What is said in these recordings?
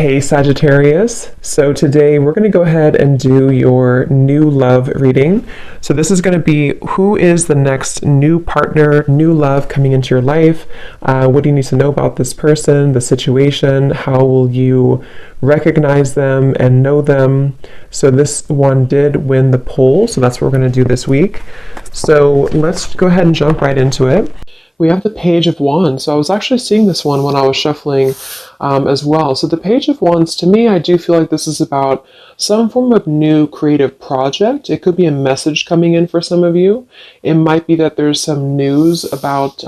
Hey Sagittarius, so today we're going to go ahead and do your new love reading. So this is going to be who is the next new partner, new love coming into your life. What do you need to know about this person, the situation? How will you recognize them and know them? So this one did win the poll, so that's what we're going to do this week. So let's go ahead and jump right into it. We have the Page of Wands. So I was actually seeing this one when I was shuffling as well. So the Page of Wands, to me, I do feel like this is about some form of new creative project. It could be a message coming in for some of you. It might be that there's some news about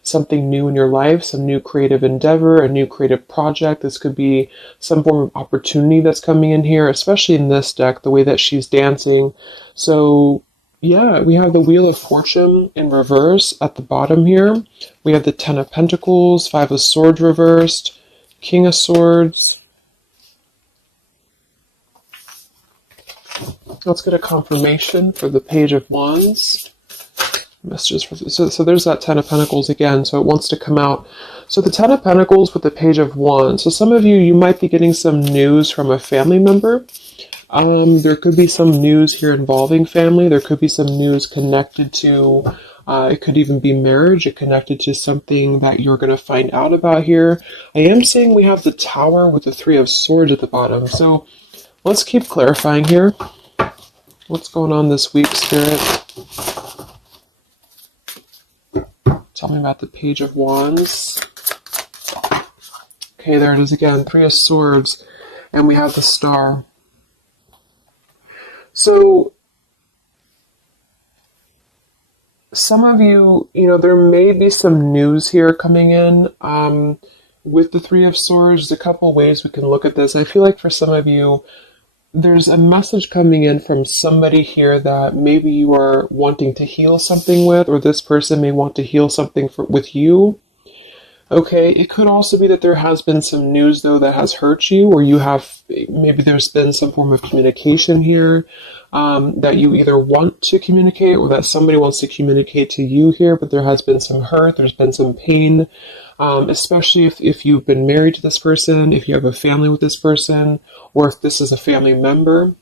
something new in your life, some new creative endeavor, a new creative project. This could be some form of opportunity that's coming in here, especially in this deck, the way that she's dancing. So yeah, we have the Wheel of Fortune in reverse at the bottom here. We have the Ten of Pentacles, Five of Swords reversed, King of Swords. Let's get a confirmation for the Page of Wands. Messages for so there's that Ten of Pentacles again, so it wants to come out. So the Ten of Pentacles with the Page of Wands. So some of you might be getting some news from a family member. There could be some news here involving family. There could be some news connected to, it could even be marriage. It connected to something that you're going to find out about here. I am saying we have the Tower with the Three of Swords at the bottom. So let's keep clarifying here. What's going on this week, Spirit? Tell me about the Page of Wands. Okay, there it is again. Three of Swords. And we have the Star. So, some of you, there may be some news here coming in with the Three of Swords. There's a couple ways we can look at this. I feel like for some of you, there's a message coming in from somebody here that maybe you are wanting to heal something with, or this person may want to heal something with you. Okay, it could also be that there has been some news, though, that has hurt you, or maybe there's been some form of communication here that you either want to communicate or that somebody wants to communicate to you here, but there has been some hurt, there's been some pain, especially if you've been married to this person, if you have a family with this person, or if this is a family member.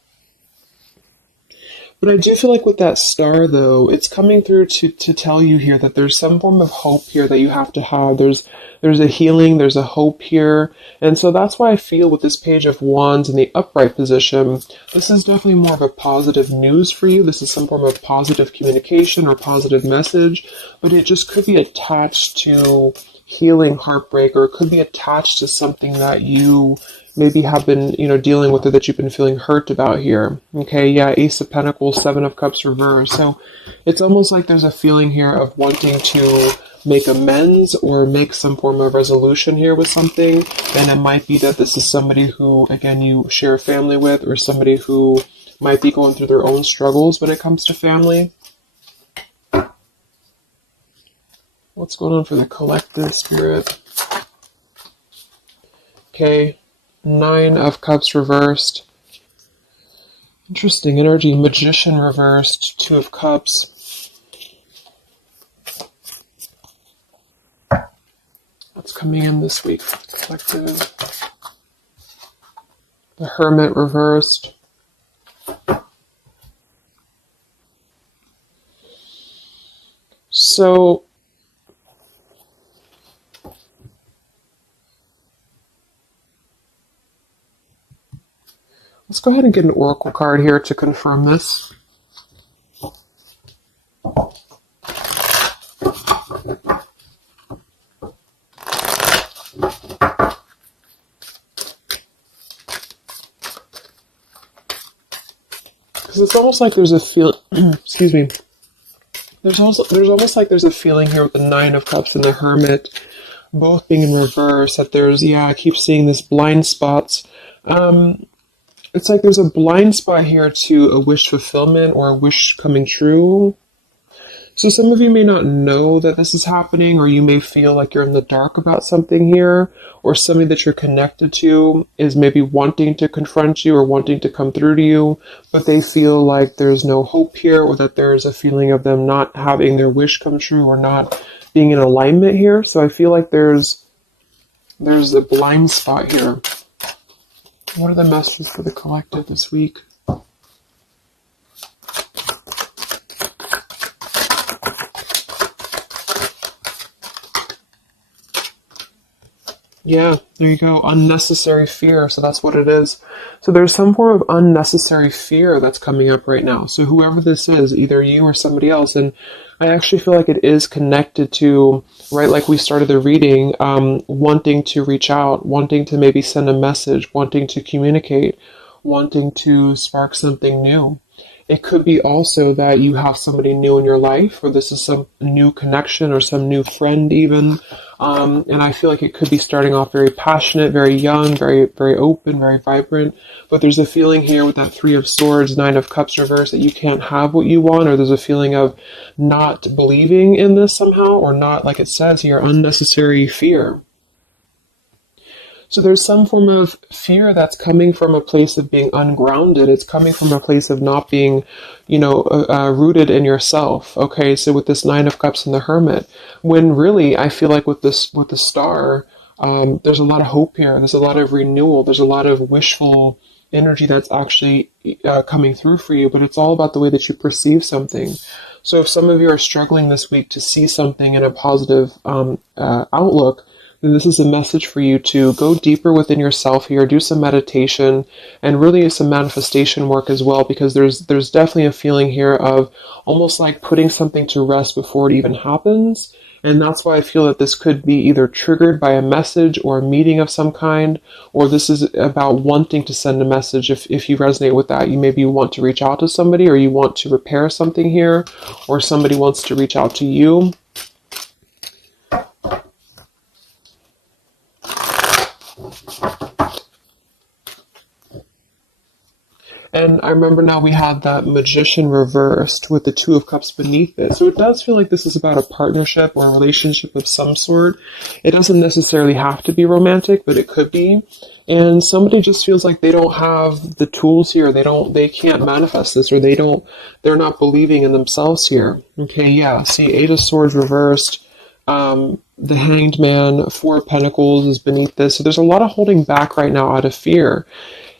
But I do feel like with that Star, though, it's coming through to tell you here that there's some form of hope here that you have to have. There's a healing, there's a hope here. And so that's why I feel with this Page of Wands in the upright position, this is definitely more of a positive news for you. This is some form of positive communication or positive message, but it just could be attached to healing heartbreak, or it could be attached to something that you maybe have been, dealing with, or that you've been feeling hurt about here. Okay, yeah, Ace of Pentacles, Seven of Cups reversed. So it's almost like there's a feeling here of wanting to make amends or make some form of resolution here with something. And it might be that this is somebody who, again, you share a family with, or somebody who might be going through their own struggles when it comes to family. What's going on for the collective, Spirit? Okay. Nine of Cups reversed. Interesting energy. Magician reversed. Two of Cups. What's coming in this week for the collective? The Hermit reversed. So let's go ahead and get an oracle card here to confirm this. Because it's almost like there's a feel. Excuse me. There's almost like there's a feeling here with the Nine of Cups and the Hermit, both being in reverse. That there's I keep seeing this blind spots. It's like there's a blind spot here to a wish fulfillment or a wish coming true. So some of you may not know that this is happening, or you may feel like you're in the dark about something here, or somebody that you're connected to is maybe wanting to confront you or wanting to come through to you, but they feel like there's no hope here, or that there's a feeling of them not having their wish come true or not being in alignment here. So I feel like there's a blind spot here. What are the messages for the collective this week? Yeah, there you go. Unnecessary fear. So that's what it is. So there's some form of unnecessary fear that's coming up right now. So whoever this is, either you or somebody else, and I actually feel like it is connected to, right, like we started the reading, wanting to reach out, wanting to maybe send a message, wanting to communicate, wanting to spark something new. It could be also that you have somebody new in your life, or this is some new connection or some new friend even. And I feel like it could be starting off very passionate, very young, very, very open, very vibrant. But there's a feeling here with that Three of Swords, Nine of Cups reverse, that you can't have what you want, or there's a feeling of not believing in this somehow, or not, like it says here, unnecessary fear. So there's some form of fear that's coming from a place of being ungrounded. It's coming from a place of not being, rooted in yourself. Okay, so with this Nine of Cups and the Hermit, when really I feel like with the Star, there's a lot of hope here. There's a lot of renewal. There's a lot of wishful energy that's actually coming through for you. But it's all about the way that you perceive something. So if some of you are struggling this week to see something in a positive outlook, then this is a message for you to go deeper within yourself here, do some meditation, and really some manifestation work as well, because there's definitely a feeling here of almost like putting something to rest before it even happens. And that's why I feel that this could be either triggered by a message or a meeting of some kind, or this is about wanting to send a message. If you resonate with that, you maybe want to reach out to somebody, or you want to repair something here, or somebody wants to reach out to you. And I remember now we had that Magician reversed with the Two of Cups beneath it. So it does feel like this is about a partnership or a relationship of some sort. It doesn't necessarily have to be romantic, but it could be. And somebody just feels like they don't have the tools here. They can't manifest this, or they're not believing in themselves here. Okay, yeah. See, Eight of Swords reversed. The Hanged Man, Four of Pentacles is beneath this. So there's a lot of holding back right now out of fear.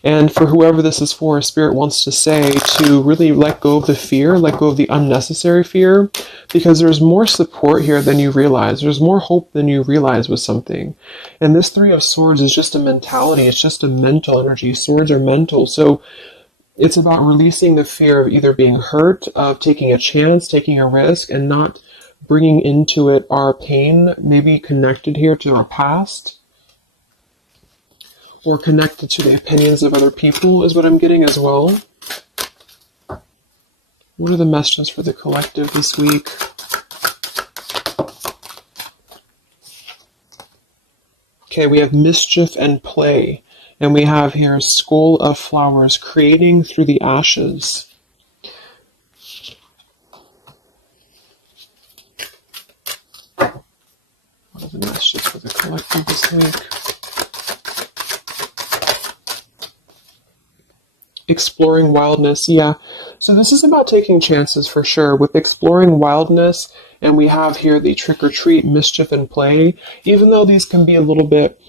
And for whoever this is for, Spirit wants to say to really let go of the fear, let go of the unnecessary fear, because there's more support here than you realize. There's more hope than you realize with something. And this Three of Swords is just a mentality. It's just a mental energy. Swords are mental. So it's about releasing the fear of either being hurt, of taking a chance, taking a risk, and not bringing into it our pain, maybe connected here to our past, or connected to the opinions of other people is what I'm getting as well. What are the messages for the collective this week? Okay, we have mischief and play. And we have here Skull of Flowers, creating through the ashes. What are the messages for the collective this week? Exploring wildness, yeah. So this is about taking chances for sure. With exploring wildness, and we have here the trick or treat, mischief and play. Even though these can be a little bit,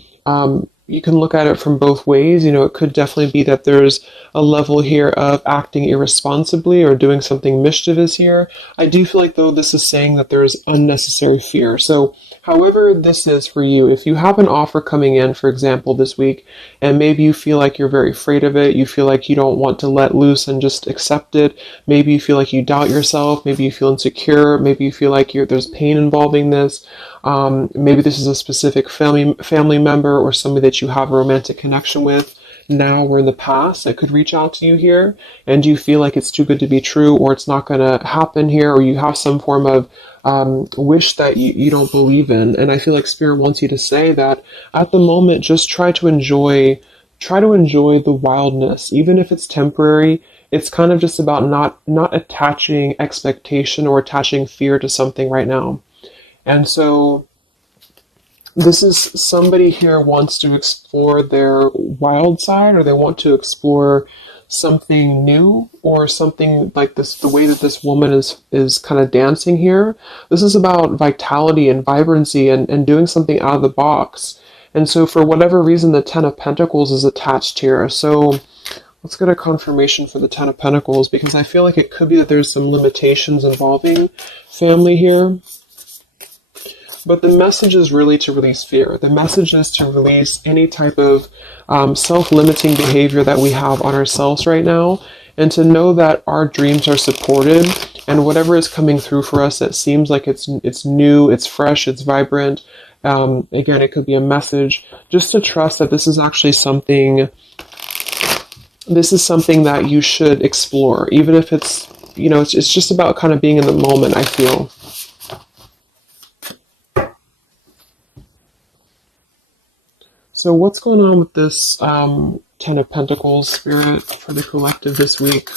you can look at it from both ways. It could definitely be that there's a level here of acting irresponsibly or doing something mischievous here. I do feel like, though, this is saying that there's unnecessary fear. So however this is for you, if you have an offer coming in, for example, this week, and maybe you feel like you're very afraid of it, you feel like you don't want to let loose and just accept it, maybe you feel like you doubt yourself, maybe you feel insecure, maybe you feel like there's pain involving this, maybe this is a specific family member or somebody that you have a romantic connection with now or in the past that could reach out to you here, and you feel like it's too good to be true, or it's not going to happen here, or you have some form of wish that you don't believe in. And I feel like Spirit wants you to say that at the moment, just try to enjoy the wildness, even if it's temporary. It's kind of just about not attaching expectation or attaching fear to something right now. And so this is somebody here wants to explore their wild side, or they want to explore something new, or something like this, the way that this woman is kind of dancing here. This is about vitality and vibrancy and doing something out of the box. And so for whatever reason, the Ten of Pentacles is attached here. So let's get a confirmation for the Ten of Pentacles, because I feel like it could be that there's some limitations involving family here. But the message is really to release fear. The message is to release any type of self-limiting behavior that we have on ourselves right now, and to know that our dreams are supported, and whatever is coming through for us that seems like it's new, it's fresh, it's vibrant. Again, it could be a message, just to trust that this is actually something. This is something that you should explore, even if it's, you know, it's just about kind of being in the moment, I feel. So what's going on with this Ten of Pentacles, Spirit, for the collective this week?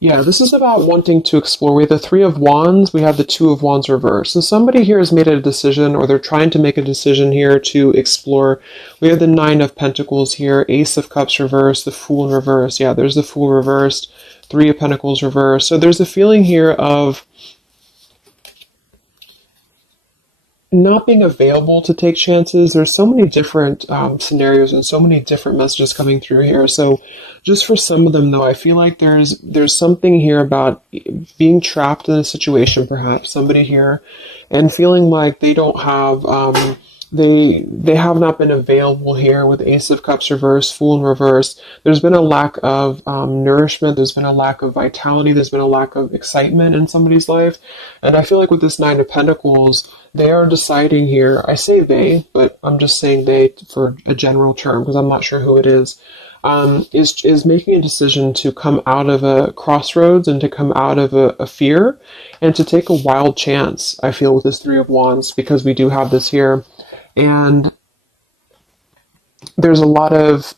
Yeah, this is about wanting to explore. We have the Three of Wands, we have the Two of Wands reversed. So somebody here has made a decision, or they're trying to make a decision here to explore. We have the Nine of Pentacles here, Ace of Cups reversed, the Fool in reverse. Yeah, there's the Fool reversed, Three of Pentacles reversed. So there's a feeling here of not being available to take chances. There's so many different scenarios and so many different messages coming through here. So just for some of them, though, I feel like there's something here about being trapped in a situation, perhaps somebody here, and feeling like they don't have they have not been available here with Ace of Cups reverse, Fool in reverse. There's been a lack of nourishment. There's been a lack of vitality. There's been a lack of excitement in somebody's life. And I feel like with this Nine of Pentacles, they are deciding here, I say they, but I'm just saying they for a general term because I'm not sure who it is making a decision to come out of a crossroads and to come out of a fear and to take a wild chance, I feel, with this Three of Wands, because we do have this here. And there's a lot of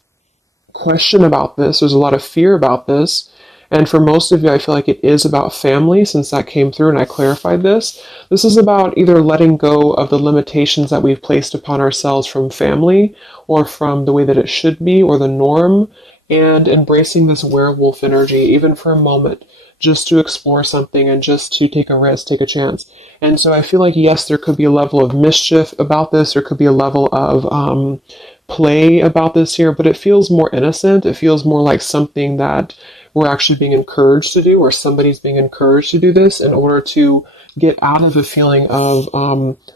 question about this. There's a lot of fear about this. And for most of you, I feel like it is about family, since that came through and I clarified this. This is about either letting go of the limitations that we've placed upon ourselves from family, or from the way that it should be, or the norm, and embracing this werewolf energy, even for a moment, just to explore something and just to take a risk, take a chance. And so I feel like, yes, there could be a level of mischief about this. There could be a level of play about this here, but it feels more innocent. It feels more like something that we're actually being encouraged to do, or somebody's being encouraged to do this in order to get out of a feeling of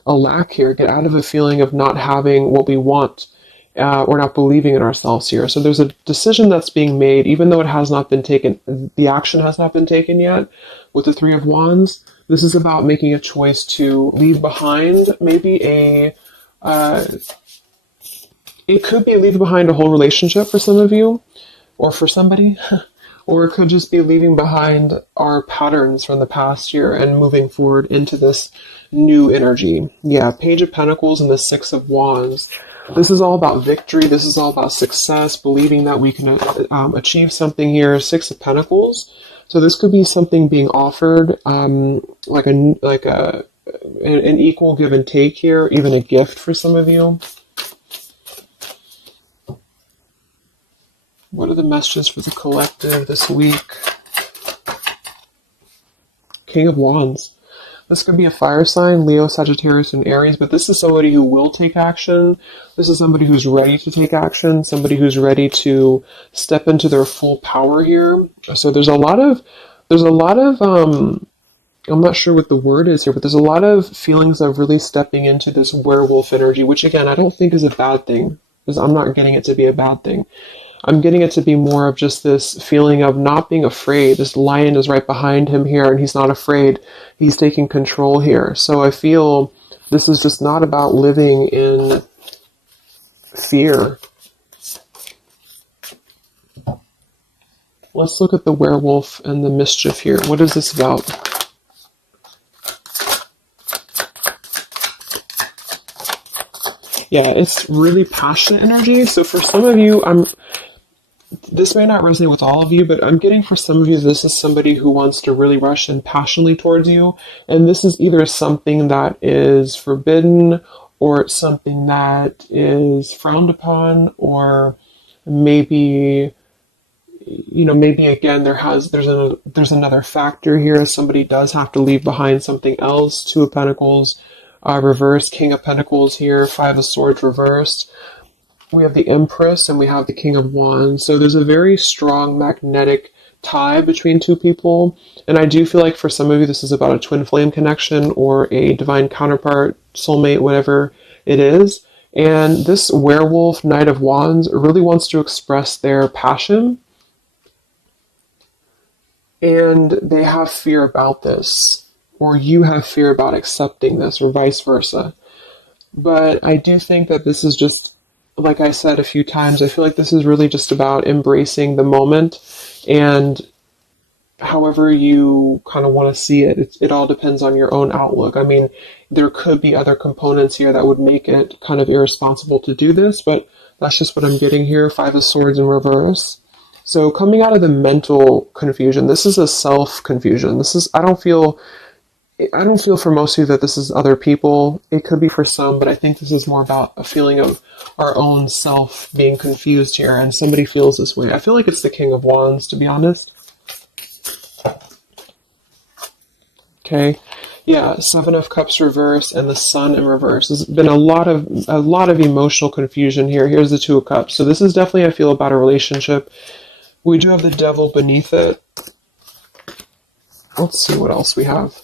a lack here, get out of a feeling of not having what we want, or not believing in ourselves here. So there's a decision that's being made, even though it has not been taken, the action has not been taken yet with the Three of Wands. This is about making a choice to leave behind maybe it could be leaving behind a whole relationship for some of you, or for somebody, or it could just be leaving behind our patterns from the past year and moving forward into this new energy. Yeah, Page of Pentacles and the Six of Wands. This is all about victory. This is all about success, believing that we can achieve something here. Six of Pentacles. So this could be something being offered, like an equal give and take here, even a gift for some of you. What are the messages for the collective this week? King of Wands. This could be a fire sign, Leo, Sagittarius, and Aries, but this is somebody who will take action. This is somebody who's ready to take action, somebody who's ready to step into their full power here. So there's a lot of, I'm not sure what the word is here, but there's a lot of feelings of really stepping into this werewolf energy, which again, I don't think is a bad thing, because I'm not getting it to be a bad thing. I'm getting it to be more of just this feeling of not being afraid. This lion is right behind him here, and he's not afraid. He's taking control here. So I feel this is just not about living in fear. Let's look at the werewolf and the mischief here. What is this about? Yeah, it's really passionate energy. So for some of you, this may not resonate with all of you, but I'm getting for some of you, this is somebody who wants to really rush in passionately towards you. And this is either something that is forbidden, or it's something that is frowned upon, or maybe maybe again there's another factor here. Somebody does have to leave behind something else. Two of Pentacles reversed, King of Pentacles here, Five of Swords reversed. We have the Empress and we have the King of Wands. So there's a very strong magnetic tie between two people. And I do feel like for some of you, this is about a twin flame connection or a divine counterpart, soulmate, whatever it is. And this werewolf, Knight of Wands, really wants to express their passion. And they have fear about this, or you have fear about accepting this, or vice versa. But I do think that this is just, like I said a few times, I feel like this is really just about embracing the moment, and however you kind of want to see it, it all depends on your own outlook. I mean, there could be other components here that would make it kind of irresponsible to do this, but that's just what I'm getting here. Five of Swords in reverse. So coming out of the mental confusion, this is a self-confusion. I don't feel for most of you that this is other people. It could be for some, but I think this is more about a feeling of our own self being confused here, and somebody feels this way. I feel like it's the King of Wands, to be honest. Okay. Yeah, Seven of Cups reverse and the Sun in reverse. There's been a lot of emotional confusion here. Here's the Two of Cups. So this is definitely, I feel, about a relationship. We do have the Devil beneath it. Let's see what else we have.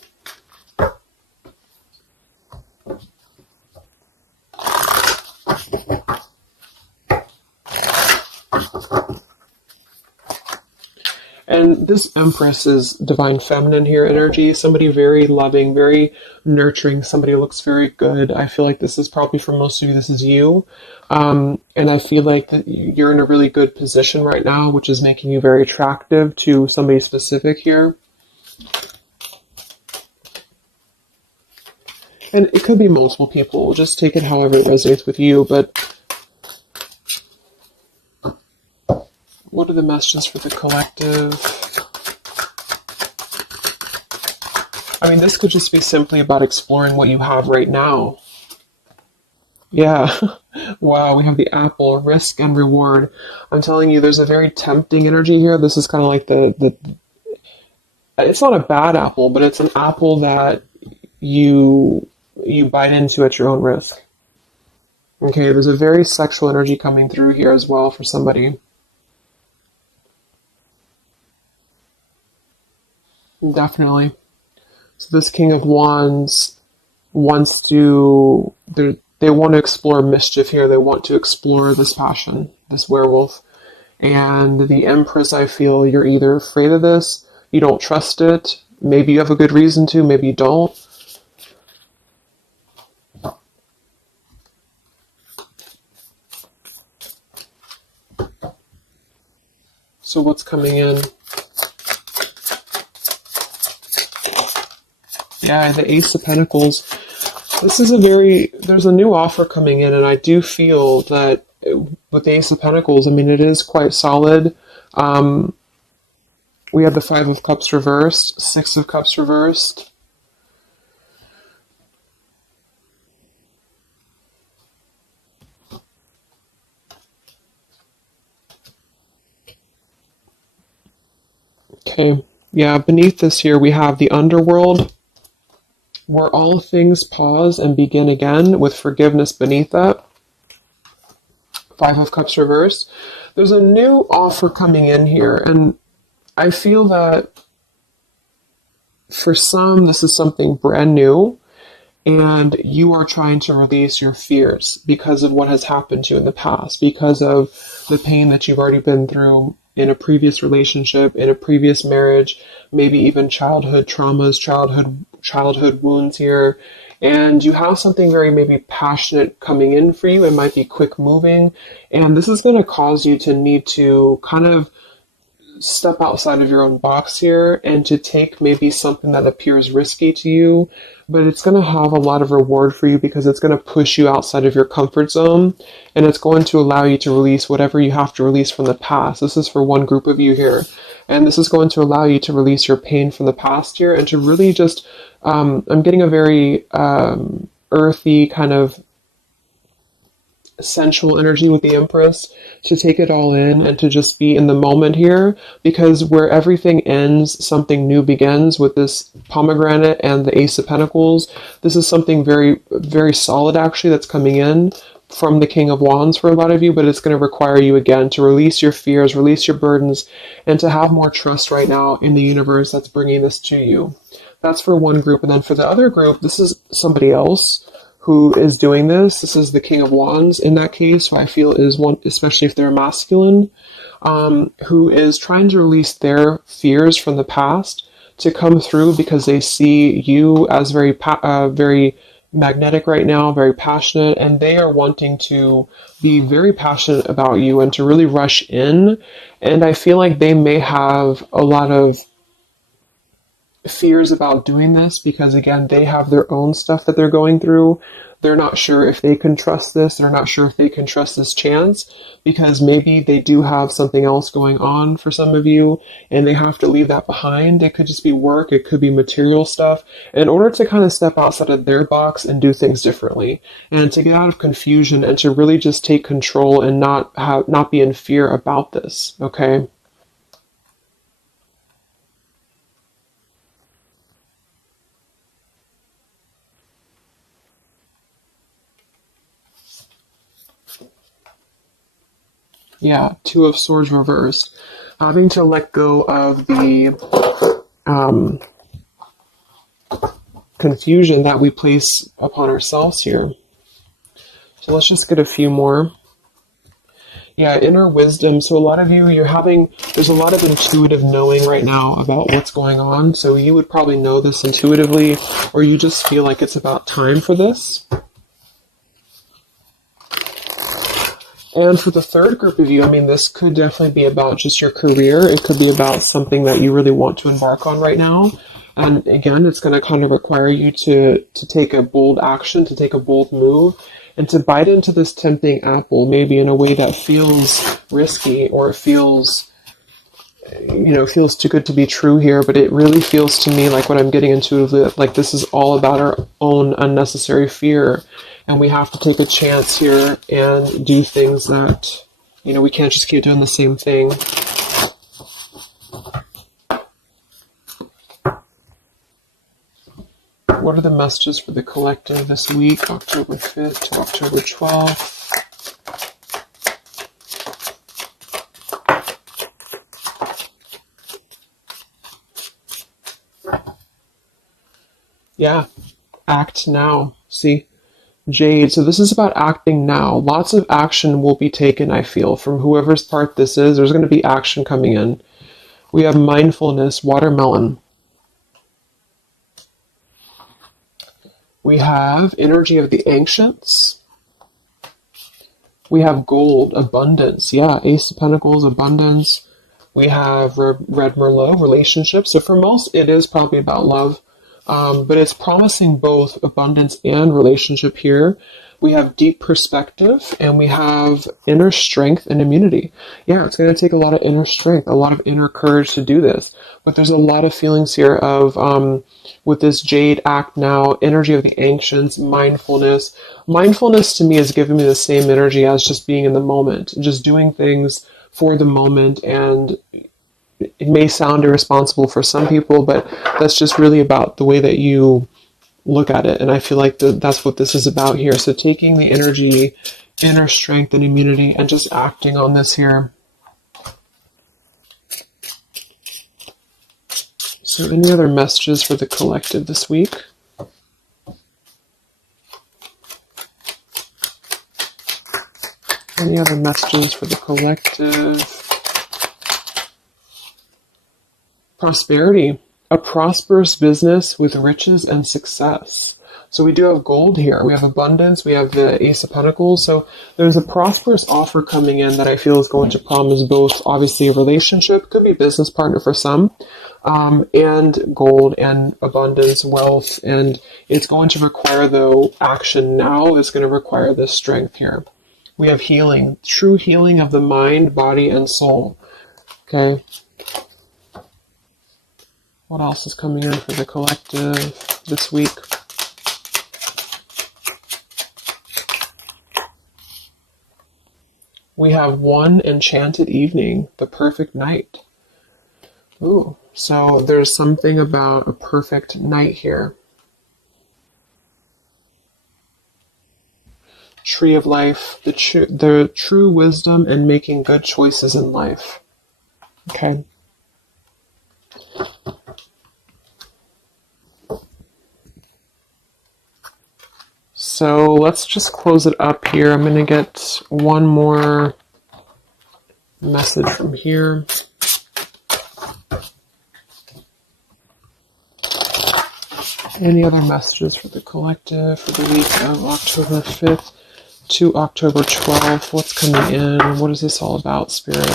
And this Empress is divine feminine here energy. Somebody very loving, very nurturing. Somebody who looks very good. I feel like this is probably for most of you, this is you. And I feel like that you're in a really good position right now, which is making you very attractive to somebody specific here. And it could be multiple people. Just take it however it resonates with you. But what are the messages for the collective? I mean, this could just be simply about exploring what you have right now. Yeah. Wow, we have the Apple, risk and reward. I'm telling you, there's a very tempting energy here. This is kind of like it's not a bad apple, but it's an apple that you bite into at your own risk. Okay, there's a very sexual energy coming through here as well for somebody. Definitely. So this King of Wands wants to, they want to explore mischief here. They want to explore this passion, this werewolf. And the Empress, I feel you're either afraid of this, you don't trust it, maybe you have a good reason to, maybe you don't. So what's coming in? Yeah, the Ace of Pentacles. This is there's a new offer coming in, and I do feel that with the Ace of Pentacles, I mean, it is quite solid. We have the Five of Cups reversed, Six of Cups reversed. Okay, yeah, beneath this here, we have the Underworld, where all things pause and begin again, with forgiveness beneath that. Five of Cups reversed. There's a new offer coming in here, and I feel that for some, this is something brand new, and you are trying to release your fears because of what has happened to you in the past, because of the pain that you've already been through in a previous relationship, in a previous marriage, maybe even childhood traumas, childhood wounds here. And you have something very maybe passionate coming in for you. It might be quick moving. And this is going to cause you to need to kind of step outside of your own box here and to take maybe something that appears risky to you, but it's going to have a lot of reward for you because it's going to push you outside of your comfort zone, and it's going to allow you to release whatever you have to release from the past. This is for one group of you here, and this is going to allow you to release your pain from the past here and to really just I'm getting a very earthy kind of sensual energy with the Empress, to take it all in and to just be in the moment here, because where everything ends, something new begins with this pomegranate and the Ace of Pentacles. This is something very, very solid actually that's coming in from the King of Wands for a lot of you, but it's going to require you again to release your fears, release your burdens, and to have more trust right now in the universe that's bringing this to you. That's for one group. And then for the other group, this is somebody else who is doing this. This is the King of Wands in that case, who I feel is one, especially if they're masculine, who is trying to release their fears from the past to come through, because they see you as very magnetic right now, very passionate, and they are wanting to be very passionate about you and to really rush in. And I feel like they may have a lot of fears about doing this because, again, they have their own stuff that they're going through. They're not sure if they can trust this. They're not sure if they can trust this chance, because maybe they do have something else going on for some of you and they have to leave that behind. It could just be work. It could be material stuff in order to kind of step outside of their box and do things differently, and to get out of confusion and to really just take control and not be in fear about this. Okay. Yeah, Two of Swords reversed. Having to let go of the confusion that we place upon ourselves here. So let's just get a few more. Yeah, inner wisdom. So a lot of you, there's a lot of intuitive knowing right now about what's going on. So you would probably know this intuitively, or you just feel like it's about time for this. And for the third group of you, I mean, this could definitely be about just your career. It could be about something that you really want to embark on right now. And again, it's going to kind of require you to take a bold action, to take a bold move, and to bite into this tempting apple, maybe in a way that feels risky, or feels too good to be true here. But it really feels to me like what I'm getting intuitively, like this is all about our own unnecessary fear. And we have to take a chance here and do things that, we can't just keep doing the same thing. What are the messages for the collective this week, October 5th to October 12th? Yeah, act now. See? Jade, so this is about acting now. Lots of action will be taken, I feel, from whoever's part this is. There's going to be action coming in. We have mindfulness, watermelon. We have energy of the ancients. We have gold, abundance. Yeah, Ace of Pentacles, abundance. We have Red Merlot, relationships. So for most, it is probably about love. But it's promising both abundance and relationship here. We have deep perspective, and we have inner strength and immunity. Yeah, it's going to take a lot of inner strength, a lot of inner courage to do this. But there's a lot of feelings here of, with this Jade, act now, energy of the ancients, mindfulness. Mindfulness to me is giving me the same energy as just being in the moment, just doing things for the moment. And it may sound irresponsible for some people, but that's just really about the way that you look at it. And I feel like that's what this is about here. So taking the energy, inner strength and immunity, and just acting on this here. So any other messages for the collective this week? Any other messages for the collective? Prosperity, a prosperous business with riches and success. So we do have gold here. We have abundance. We have the Ace of Pentacles. So there's a prosperous offer coming in that I feel is going to promise both, obviously, a relationship, could be a business partner for some, and gold and abundance, wealth. And it's going to require, though, action now. It's going to require this strength here. We have healing, true healing of the mind, body, and soul. Okay. What else is coming in for the collective this week? We have one enchanted evening, the perfect night. Ooh, so there's something about a perfect night here. Tree of life, the true wisdom and making good choices in life. Okay. So let's just close it up here. I'm going to get one more message from here. Any other messages for the collective for the week of October 5th to October 12th? What's coming in? What is this all about, Spirit?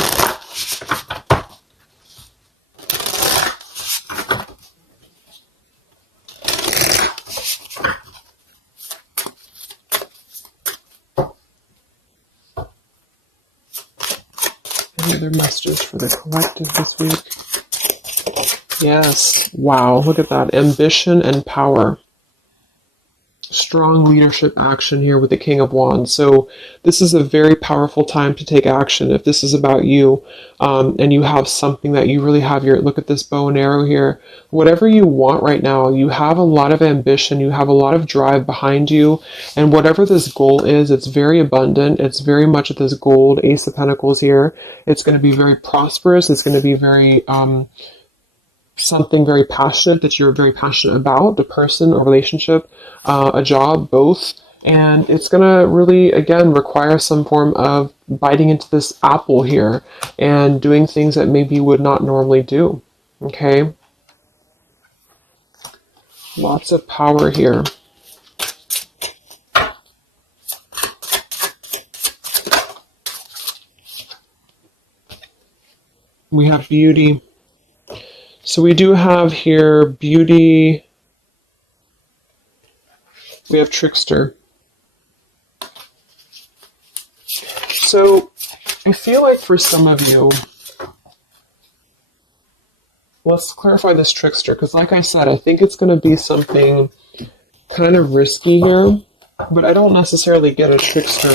Any other messages for the collective this week? Yes. Wow, look at that. Ambition and power. Strong leadership action here with the King of Wands. So this is a very powerful time to take action. If this is about you, and you have something that you really have your, look at this bow and arrow here, whatever you want right now, you have a lot of ambition, you have a lot of drive behind you, and whatever this goal is, it's very abundant. It's very much this gold, Ace of Pentacles here. It's going to be very prosperous. It's going to be very, something very passionate that you're very passionate about, the person, a relationship, a job, both. And it's going to really, again, require some form of biting into this apple here and doing things that maybe you would not normally do. Okay? Lots of power here. We have beauty. So we do have here beauty. We have trickster. So I feel like for some of you, let's clarify this trickster, because like I said, I think it's going to be something kind of risky here, but I don't necessarily get a trickster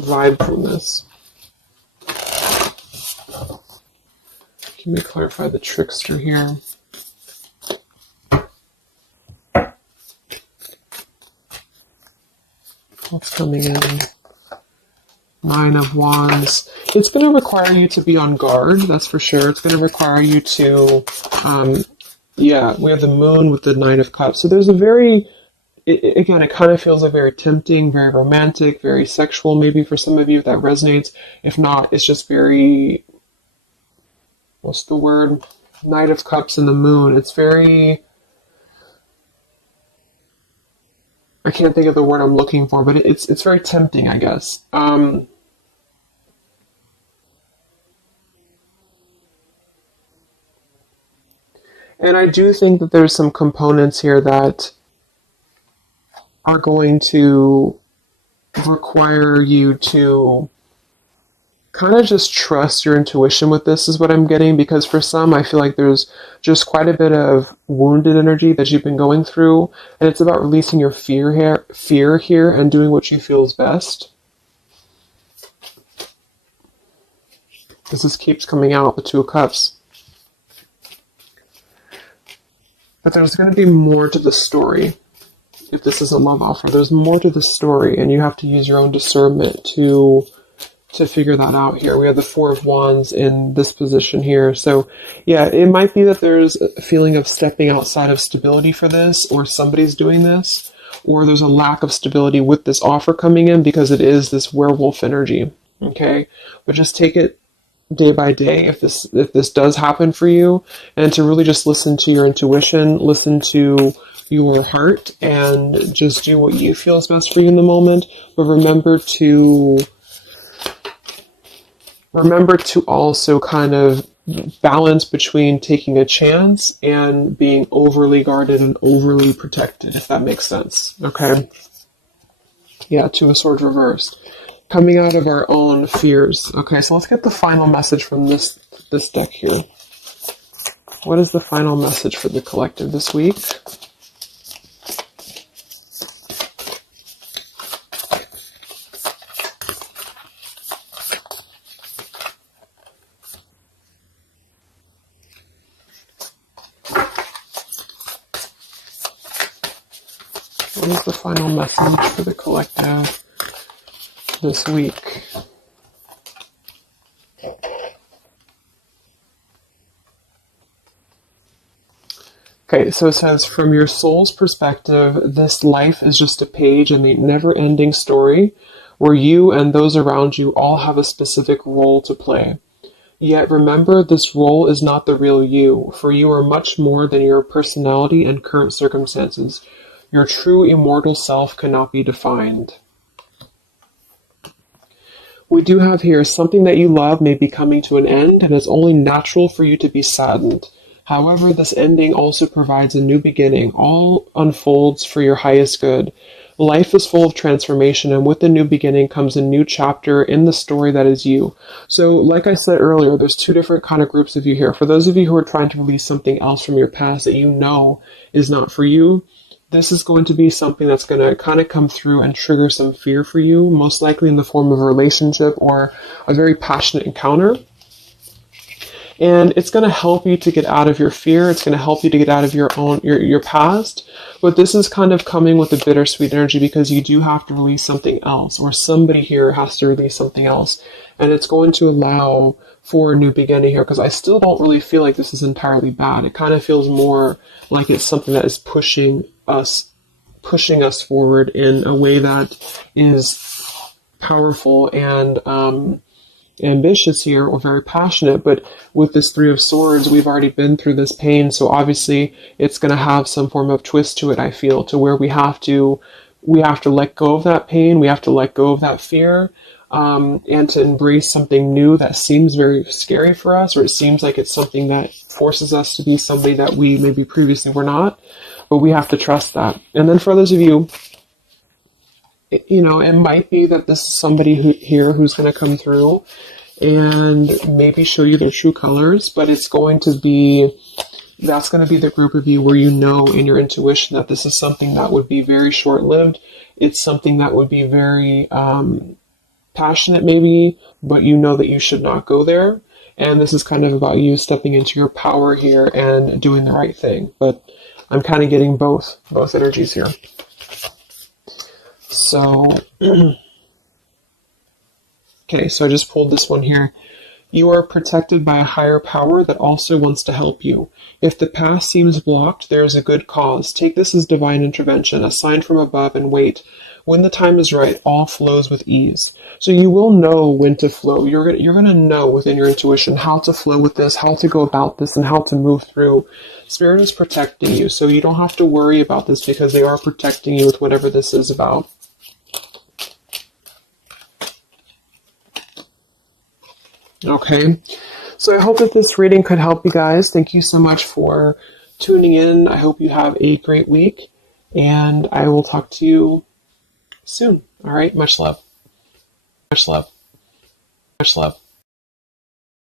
vibe from this. Can we clarify the trickster here? What's coming in? Nine of Wands. It's going to require you to be on guard, that's for sure. It's going to require you to, yeah, we have the Moon with the Nine of Cups. So there's a very, again, it kind of feels like very tempting, very romantic, very sexual, maybe for some of you if that resonates. If not, it's just very, what's the word? Knight of Cups and the Moon. It's very, I can't think of the word I'm looking for, but it's very tempting, I guess. And I do think that there's some components here that are going to require you to kind of just trust your intuition with this, is what I'm getting, because for some, I feel like there's just quite a bit of wounded energy that you've been going through, and it's about releasing your fear here and doing what you feel is best. Because this keeps coming out, the Two of Cups. But there's going to be more to the story. If this is a love offer, there's more to the story, and you have to use your own discernment to figure that out here. We have the Four of Wands in this position here. So yeah, it might be that there's a feeling of stepping outside of stability for this, or somebody's doing this, or there's a lack of stability with this offer coming in because it is this werewolf energy. Okay? But just take it day by day if this does happen for you, and to really just listen to your intuition, listen to your heart, and just do what you feel is best for you in the moment. But remember to also kind of balance between taking a chance and being overly guarded and overly protected, if that makes sense. Okay? Yeah, Two of Swords reversed. Coming out of our own fears. Okay, so let's get the final message from this deck here. What is the final message for the collective this week? What is the final message for the collective this week? Okay, so it says, from your soul's perspective, this life is just a page in the never-ending story where you and those around you all have a specific role to play. Yet remember, this role is not the real you, for you are much more than your personality and current circumstances. Your true immortal self cannot be defined. We do have here, something that you love may be coming to an end, and it's only natural for you to be saddened. However, this ending also provides a new beginning. All unfolds for your highest good. Life is full of transformation, and with the new beginning comes a new chapter in the story that is you. So, like I said earlier, there's two different kind of groups of you here. For those of you who are trying to release something else from your past that you know is not for you, this is going to be something that's going to kind of come through and trigger some fear for you, most likely in the form of a relationship or a very passionate encounter. And it's going to help you to get out of your fear. It's going to help you to get out of your past. But this is kind of coming with a bittersweet energy because you do have to release something else, or somebody here has to release something else. And it's going to allow for a new beginning here, because I still don't really feel like this is entirely bad. It kind of feels more like it's something that is pushing us forward in a way that is powerful and ambitious here, or very passionate. But with this Three of Swords, we've already been through this pain, so obviously it's going to have some form of twist to it, I feel, to where we have to let go of that pain, we have to let go of that fear, and to embrace something new that seems very scary for us, or it seems like it's something that forces us to be somebody that we maybe previously were not, but we have to trust that. And then for those of you, it might be that this is somebody who's going to come through and maybe show you their true colors, but that's going to be the group of you where you know in your intuition that this is something that would be very short-lived. It's something that would be very passionate maybe, but you know that you should not go there. And this is kind of about you stepping into your power here and doing the right thing. But I'm kind of getting both energies here. So, okay, so I just pulled this one here. You are protected by a higher power that also wants to help you. If the path seems blocked, there is a good cause. Take this as divine intervention, a sign from above, and wait. When the time is right, all flows with ease. So you will know when to flow. You're going to know within your intuition how to flow with this, how to go about this, and how to move through. Spirit is protecting you, so you don't have to worry about this because they are protecting you with whatever this is about. Okay, so I hope that this reading could help you guys. Thank you so much for tuning in. I hope you have a great week, and I will talk to you soon. All right, much love. Much love. Much love.